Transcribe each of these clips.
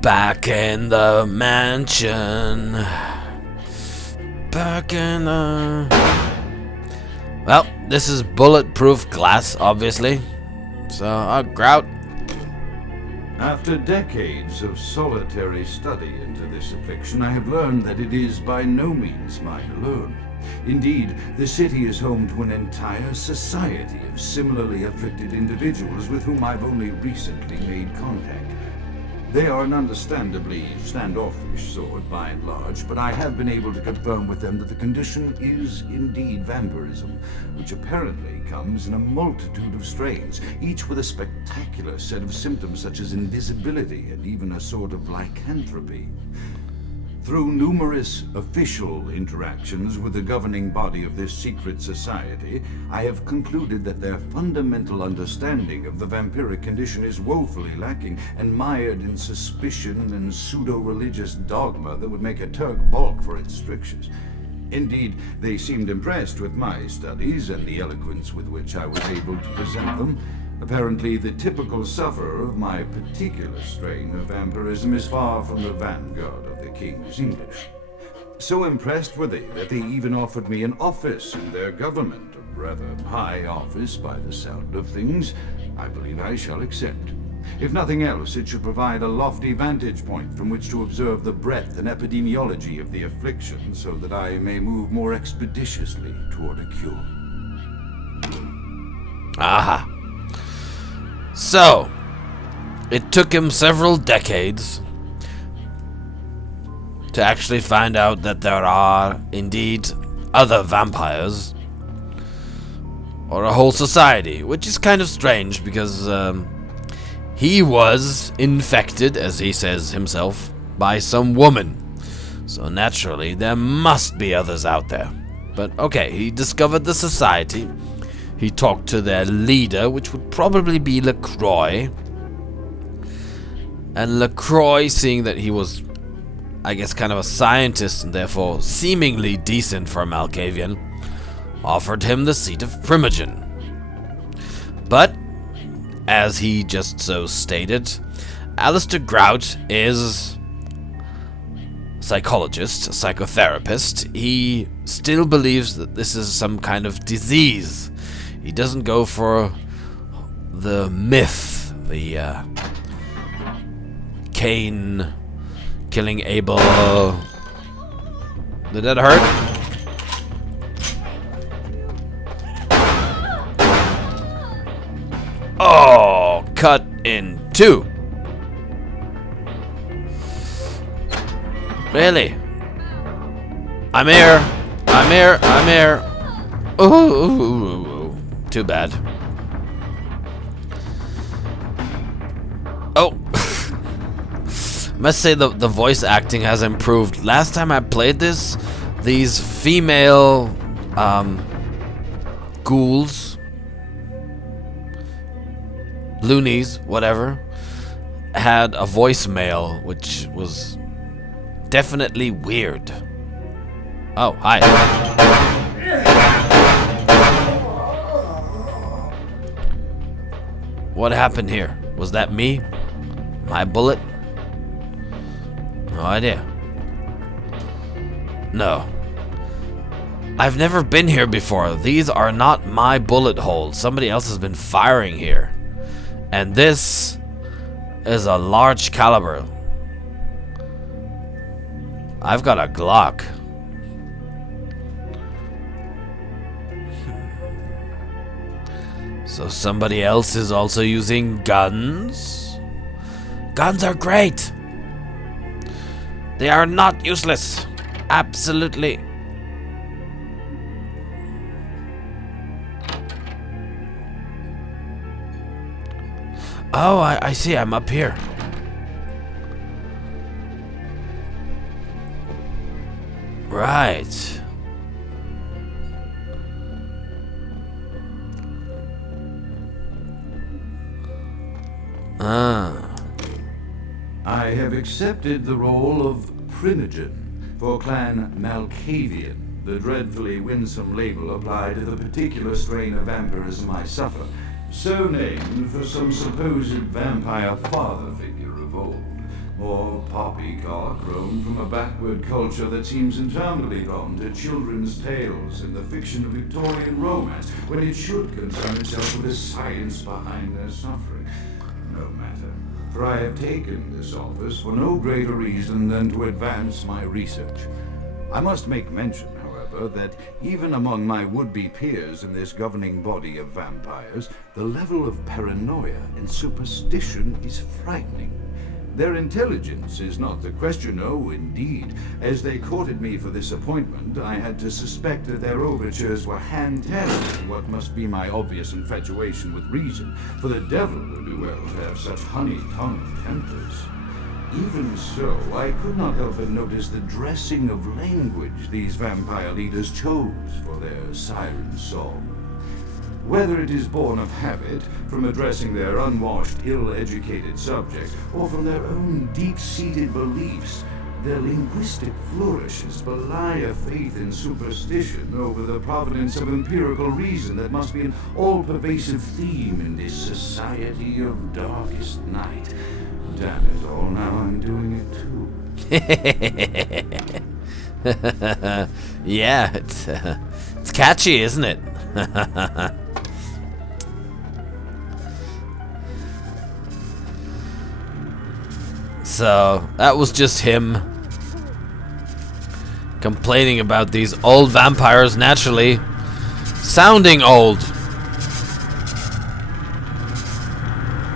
Back in the mansion. Back in the... Well, this is bulletproof glass, obviously. So, Grout. After decades of solitary study into this affliction, I have learned that it is by no means mine alone. Indeed, the city is home to an entire society of similarly afflicted individuals with whom I've only recently made contact. They are an understandably standoffish sort by and large, but I have been able to confirm with them that the condition is indeed vampirism, which apparently comes in a multitude of strains, each with a spectacular set of symptoms such as invisibility and even a sort of lycanthropy. Through numerous official interactions with the governing body of this secret society, I have concluded that their fundamental understanding of the vampiric condition is woefully lacking and mired in suspicion and pseudo-religious dogma that would make a Turk balk for its strictures. Indeed, they seemed impressed with my studies and the eloquence with which I was able to present them. Apparently, the typical sufferer of my particular strain of vampirism is far from the vanguard of the King's English. So impressed were they that they even offered me an office in their government, a rather high office by the sound of things. I believe I shall accept. If nothing else, it should provide a lofty vantage point from which to observe the breadth and epidemiology of the affliction, so that I may move more expeditiously toward a cure. Aha. So, it took him several decades to actually find out that there are indeed other vampires, or a whole society, which is kind of strange because he was infected, as he says himself, by some woman. So naturally, there must be others out there. But okay, he discovered the society. He talked to their leader, which would probably be LaCroix. And LaCroix, seeing that he was, I guess, kind of a scientist and therefore seemingly decent for a Malkavian, offered him the seat of Primogen. But, as he just so stated, Alistair Grout is a psychologist, a psychotherapist. He still believes that this is some kind of disease. He doesn't go for the myth, the Cain killing Abel. Did that hurt? Oh, cut in two. Really? I'm here. Ooh. Too bad. Oh. Must say the voice acting has improved. Last time I played this, these female ghouls, loonies, whatever, had a voicemail which was definitely weird. Oh, hi. What happened here? Was that me? My bullet? No idea. No. I've never been here before. These are not my bullet holes. Somebody else has been firing here. And this is a large caliber. I've got a Glock. So somebody else is also using guns? Guns are great! They are not useless. Absolutely. Oh, I see. I'm up here. Right. I have accepted the role of Primogen for Clan Malkavian, the dreadfully winsome label applied to the particular strain of vampirism I suffer, so named for some supposed vampire father figure of old. or poppycock grown from a backward culture that seems internally drawn to children's tales and the fiction of Victorian romance, when it should concern itself with the science behind their suffering. No matter, for I have taken this office for no greater reason than to advance my research. I must make mention, however, that even among my would-be peers in this governing body of vampires, the level of paranoia and superstition is frightening. Their intelligence is not the question, oh, indeed. As they courted me for this appointment, I had to suspect that their overtures were hand-tailored, what must be my obvious infatuation with reason, for the devil would do well to have such honey-tongued tempers. Even so, I could not help but notice the dressing of language these vampire leaders chose for their siren song. Whether it is born of habit, from addressing their unwashed, ill-educated subjects, or from their own deep-seated beliefs, their linguistic flourishes belie a faith in superstition over the providence of empirical reason that must be an all-pervasive theme in this society of darkest night. Damn it all, now I'm doing it too. Yeah, it's catchy, isn't it? So, that was just him complaining about these old vampires naturally sounding old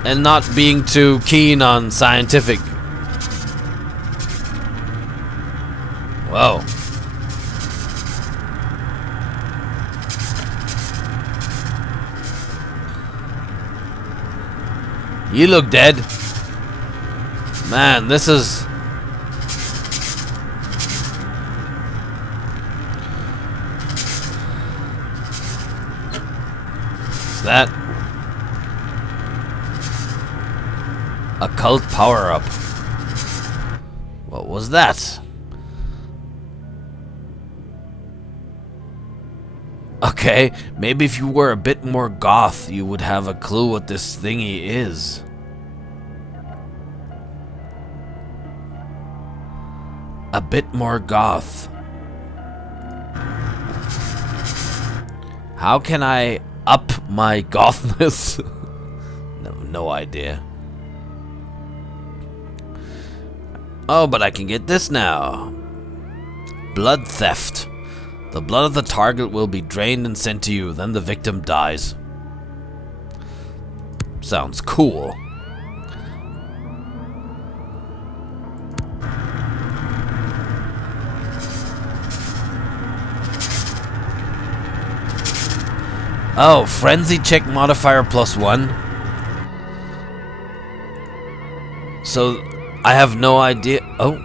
and not being too keen on scientific. Whoa. You look dead. Man, this is... What's that? Occult power-up. What was that? Okay, maybe if you were a bit more goth, you would have a clue what this thingy is. A bit more goth. How can I up my gothness? No idea. Oh, but I can get this now. Blood theft. The blood of the target will be drained and sent to you, then the victim dies. Sounds cool. Oh, frenzy check modifier +1. So, I have no idea. Oh.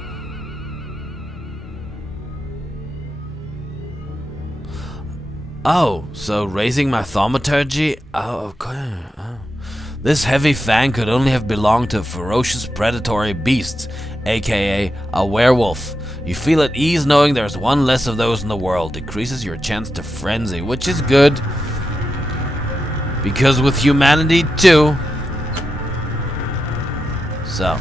Oh, so raising my thaumaturgy? Oh, okay. Oh. This heavy fang could only have belonged to ferocious predatory beasts, aka a werewolf. You feel at ease knowing there's one less of those in the world. Decreases your chance to frenzy, which is good. Because with humanity too. So.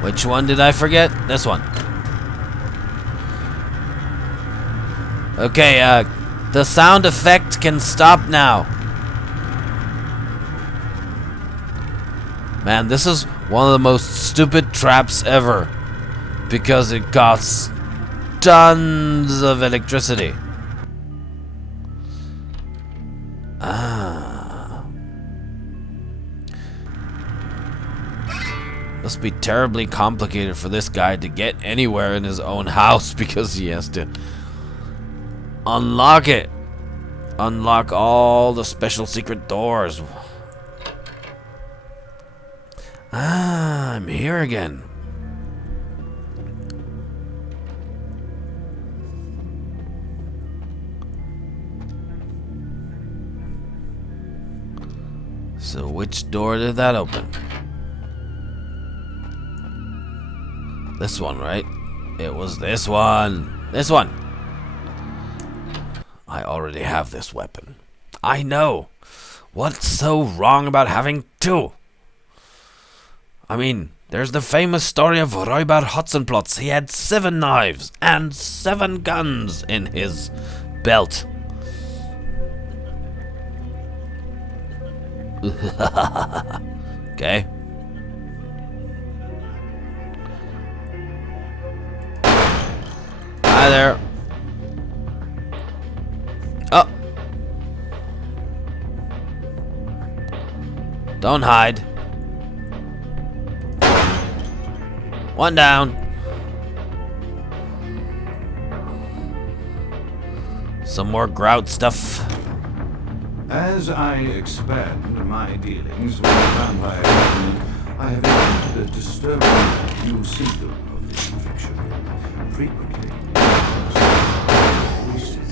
Which one did I forget? This one. Okay, the sound effect can stop now. Man, this is one of the most stupid traps ever. Because it costs tons of electricity. Must be terribly complicated for this guy to get anywhere in his own house because he has to unlock it. Unlock all the special secret doors. Ah, I'm here again. So which door did that open? This one, right? It was this one. This one. I already have this weapon. I know. What's so wrong about having two? I mean, there's the famous story of Räuber Hotzenplotz. He had 7 knives and 7 guns in his belt. Okay. Hi there. Oh. Don't hide. One down. Some more Grout stuff. As I expand my dealings with the vampire government, I have encountered a disturbing new symptom of this infection. Frequently, voices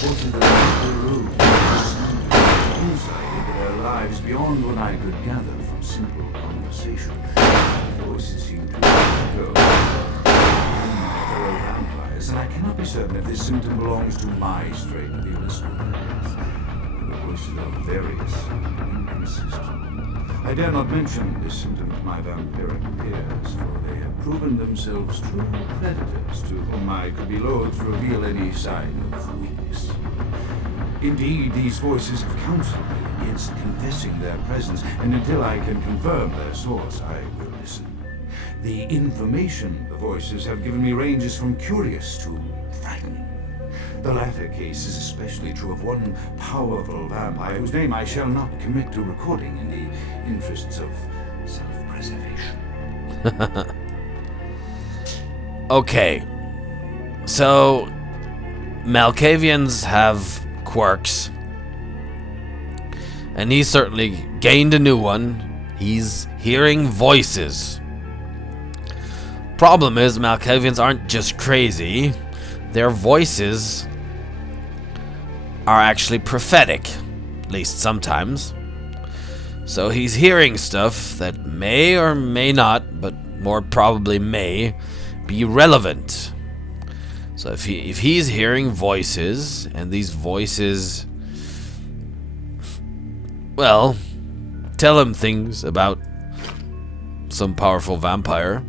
forces the room insight into their lives beyond what I could gather from simple conversation. The voices seem to echo fellow vampires, and I cannot be certain if this symptom belongs to my strain of illness or theirs. The voices are various and inconsistent. I dare not mention this symptom to my vampiric peers, for they have proven themselves true predators to whom I could be loath to reveal any sign of weakness. Indeed, these voices have counseled me against confessing their presence, and until I can confirm their source, I will listen. The information the voices have given me ranges from curious to frightening. The latter case is especially true of one powerful vampire whose name I shall not commit to recording in the interests of self-preservation. Okay. So, Malkavians have quirks. And he certainly gained a new one. He's hearing voices. Problem is, Malkavians aren't just crazy. Their voices are actually prophetic, at least sometimes. So he's hearing stuff that may or may not, but more probably may, be relevant. So if he's hearing voices, and these voices, well, tell him things about some powerful vampire.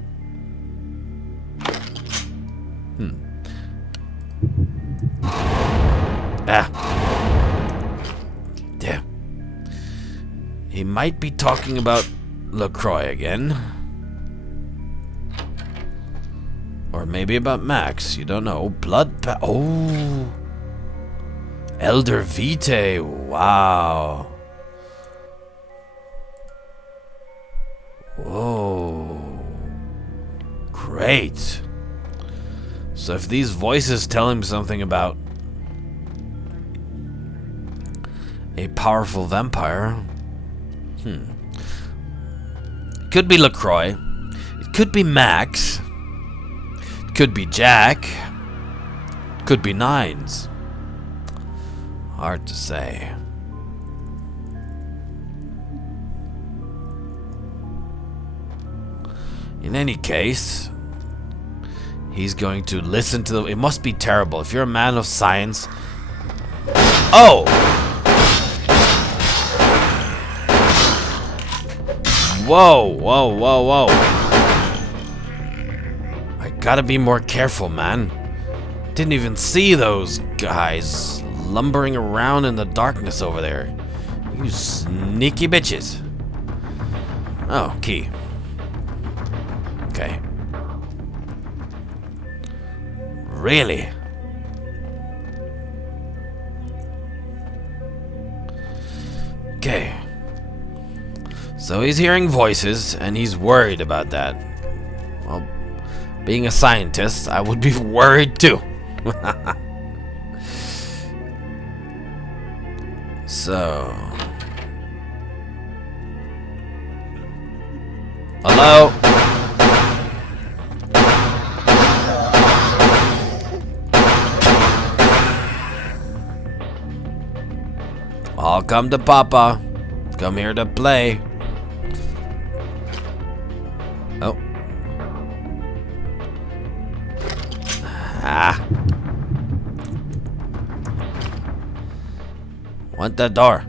Damn. He might be talking about LaCroix again. Or maybe about Max, you don't know. Oh! Elder Vitae, wow. Whoa. Great. So if these voices tell him something about a powerful vampire, it could be LaCroix, it could be Max, it could be Jack, it could be Nines. Hard to say. In any case, he's going to listen to the... It must be terrible. If you're a man of science... Oh! Whoa, whoa, whoa, whoa. I gotta be more careful, man. Didn't even see those guys lumbering around in the darkness over there. You sneaky bitches. Oh, key. Okay. Really? Okay. So he's hearing voices, and he's worried about that. Well, being a scientist, I would be worried too. So... Hello? I'll come to Papa. Come here to play. Oh. Ah. Want that door.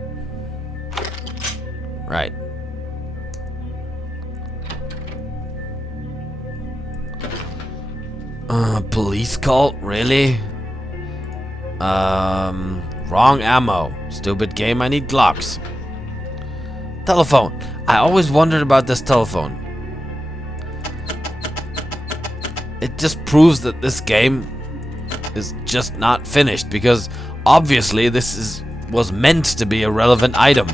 Right. Police cult? Really? Wrong ammo. Stupid game, I need Glocks. Telephone. I always wondered about this telephone. It just proves that this game is just not finished, because obviously this was meant to be a relevant item.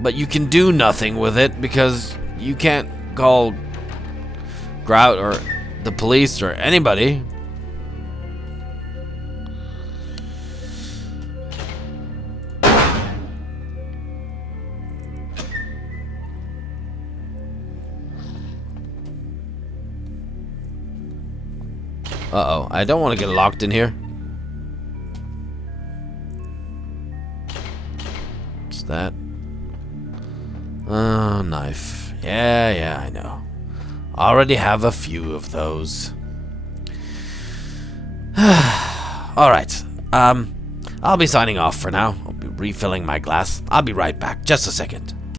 But you can do nothing with it because you can't call Grout or the police or anybody. Uh-oh, I don't want to get locked in here. What's that? Oh, knife. Yeah, I know. Already have a few of those. Alright, I'll be signing off for now. I'll be refilling my glass. I'll be right back. Just a second.